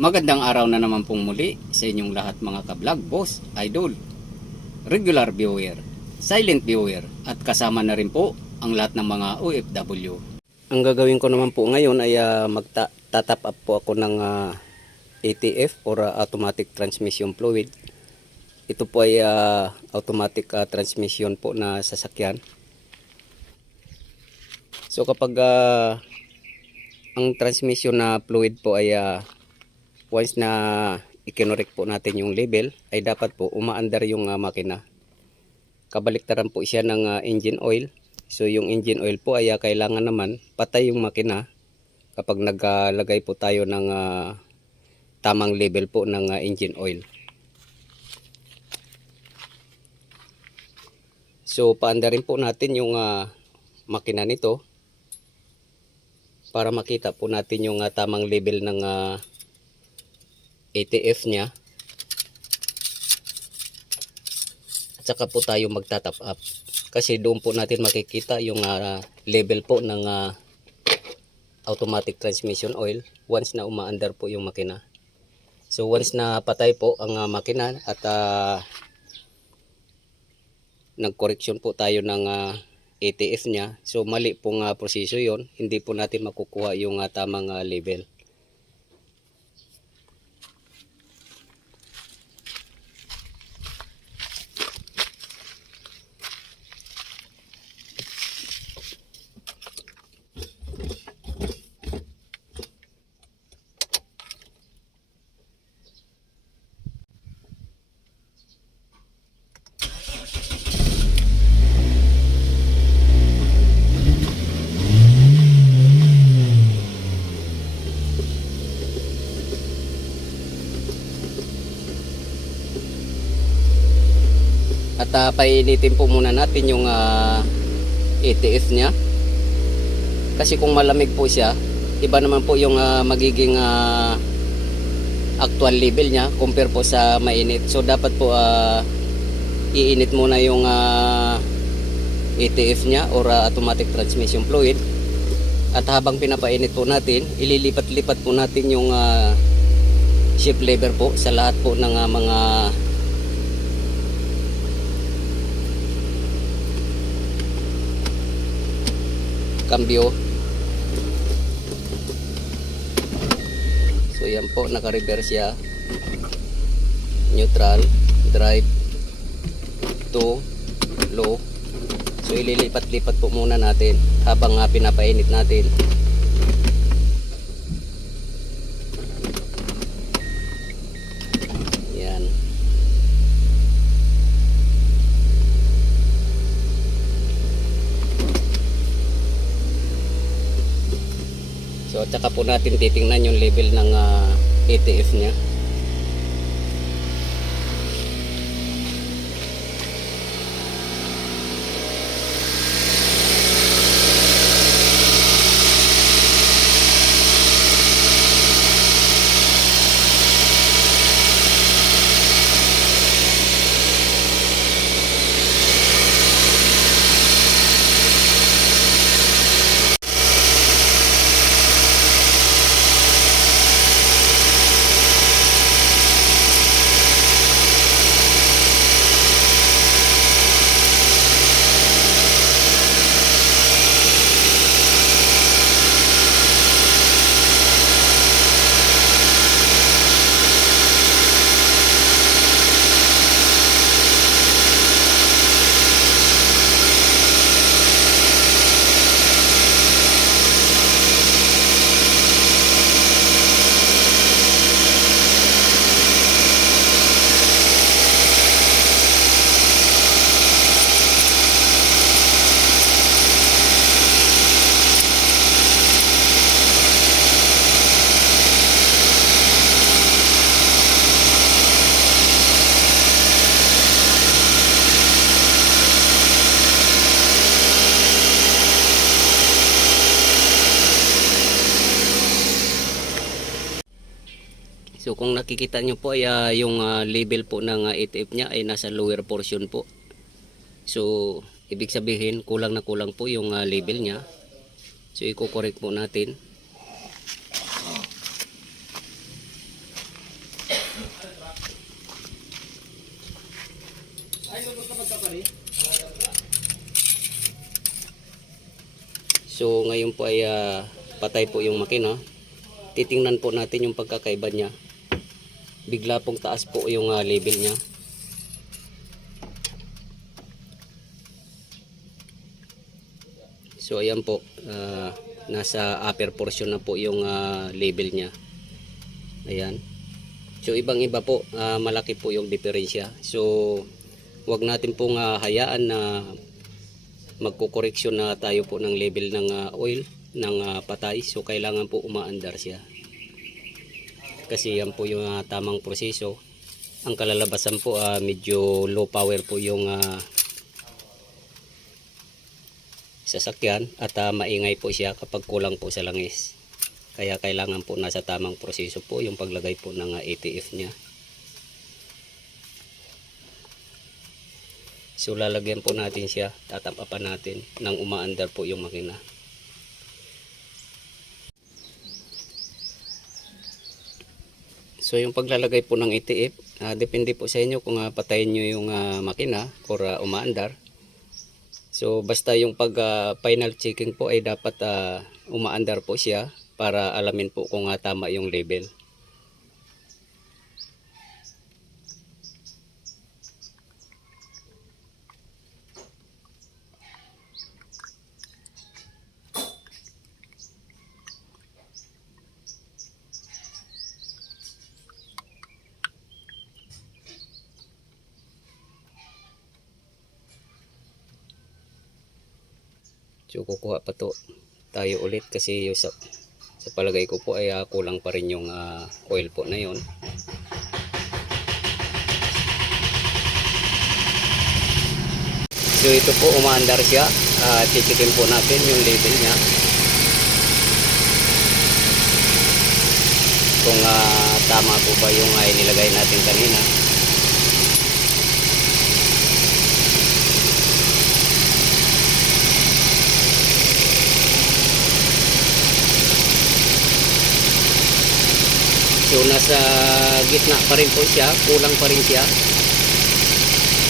Magandang araw na naman pong muli sa inyong lahat mga ka-vlog, boss, idol, regular viewer, silent viewer at kasama na rin po ang lahat ng mga OFW. Ang gagawin ko naman po ngayon ay magta-top up po ako ng ATF or automatic transmission fluid. Ito po ay automatic transmission po na sasakyan. So kapag ang transmission na fluid po ay once na ikinorek po natin yung level, ay dapat po umaandar yung makina. Kabaliktaran po siya ng engine oil. So yung engine oil po ay kailangan naman patay yung makina kapag naglagay po tayo ng tamang level po ng engine oil. So paandarin po natin yung makina nito para makita po natin yung tamang level ng ATF niya, at saka po tayo magta-top up kasi doon po natin makikita yung level po ng automatic transmission oil once na umaandar po yung makina. So once na patay po ang makina at nag-correction po tayo ng ATF niya, so mali pong proseso yon, hindi po natin makukuha yung tamang level. At painitin po muna natin yung ATF niya. Kasi kung malamig po siya, iba naman po yung magiging actual level niya compare po sa mainit. So dapat po iinit muna yung ATF niya or automatic transmission fluid. At habang pinapainit po natin, ililipat-lipat po natin yung shift lever po sa lahat po ng mga cambio. So yan po, naka-reverse siya. Neutral, drive, to, low. So ililipat-lipat po muna natin habang pinapainit natin. Yan. So at saka po natin titingnan yung level ng ATF niya. So kung nakikita nyo po ay yung level po ng ATF niya ay nasa lower portion po. So ibig sabihin kulang na kulang po yung level niya. So i-correct po natin. So ngayon po ay patay po yung makina. Titingnan po natin yung pagkakaiba niya. Bigla pong taas po yung level niya. So ayan po, nasa upper portion na po yung level niya. Ayan. So ibang iba po, malaki po yung diferensya. So wag natin pong hayaan na magkukoreksyon na tayo po ng level ng oil ng patay. So kailangan po umaandar siya. Kasi yan po yung tamang proseso. Ang kalalabasan po medyo low power po yung sasakyan at maingay po siya kapag kulang po sa langis. Kaya kailangan po nasa tamang proseso po yung paglagay po ng ATF niya. So lalagyan po natin siya, tatapapan natin nang umaandar po yung makina. So yung paglalagay po ng ATF, depende po sa inyo kung patayin nyo yung makina or umaandar. So basta yung pag final checking po ay dapat umaandar po siya para alamin po kung tama yung level. So kukuha pa to tayo ulit kasi yung sa palagay ko po ay kulang pa rin yung oil po na yon. So ito po umaandar siya, chichikin po natin yung level niya kung tama po ba yung inilagay natin kanina. So nasa gitna pa rin po siya, kulang pa rin siya.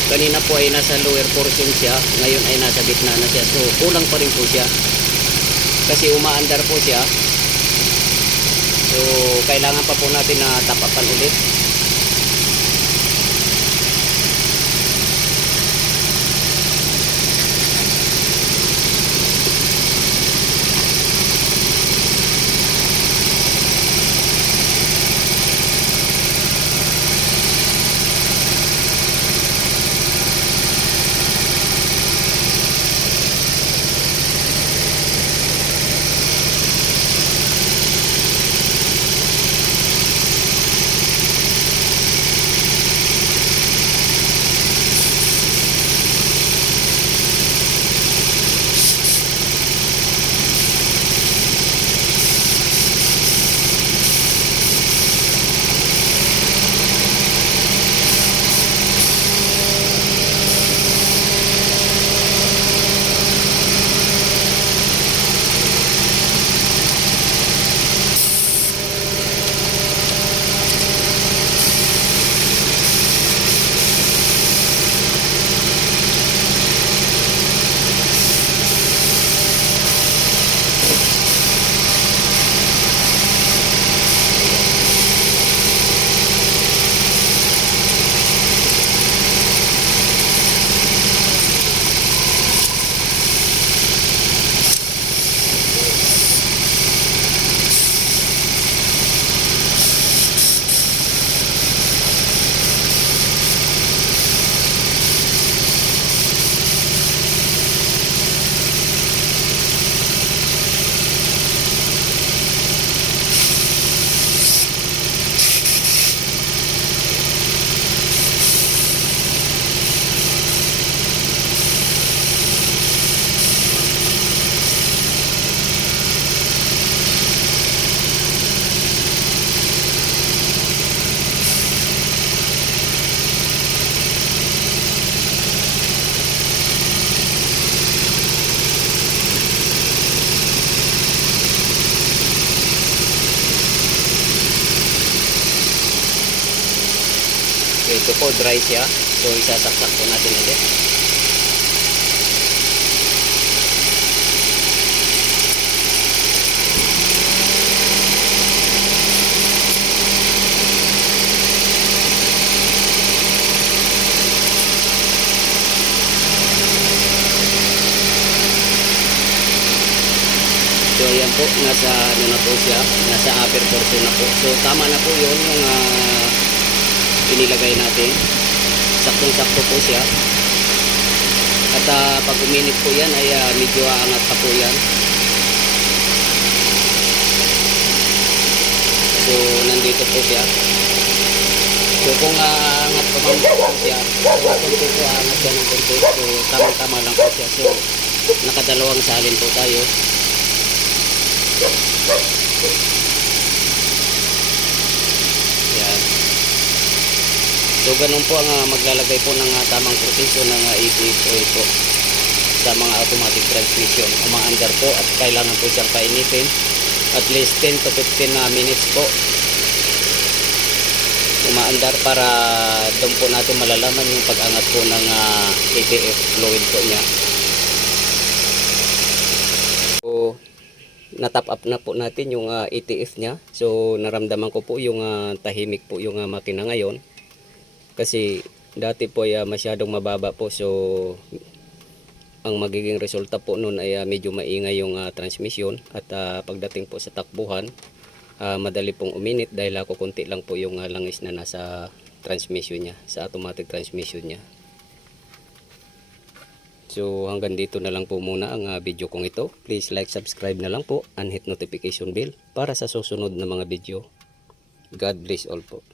Kanina po ay nasa lower portion siya, ngayon ay nasa gitna na siya. So kulang pa rin po siya kasi umaandar po siya. So kailangan pa po natin na tapapan ulit. So ito po dry siya. So isasaksak po natin ulit. So ayan po, nasa ano na po siya, nasa upper portion na po. So tama na po yun yung inilagay natin. Saktong-sakto po siya. At pag uminit po yan ay medyo aangat pa po yan. So nandito po siya. So kung aangat pa man po siya, so kunti po aangat siya ng kunti. So tamang-tama lang po siya. So nakadalawang salin po tayo. Yan. So ganun po ang maglalagay po ng tamang proseso ng ATF oil po sa mga automatic transmission. Umaandar po at kailangan po siyang painitin at least 10 to 15 minutes po. Umaandar para doon po natin malalaman yung pag-angat po ng ATF fluid po niya. So na-top up na po natin yung ATF niya. So naramdaman ko po yung tahimik po yung makina ngayon. Kasi dati po ay masyadong mababa po. So ang magiging resulta po nun ay medyo maingay yung transmission. At pagdating po sa takbuhan, madali pong uminit dahil kukunti lang po yung langis na nasa transmission niya, sa automatic transmission niya. So hanggang dito na lang po muna ang video kong ito. Please like, subscribe na lang po and hit notification bell para sa susunod na mga video. God bless all po.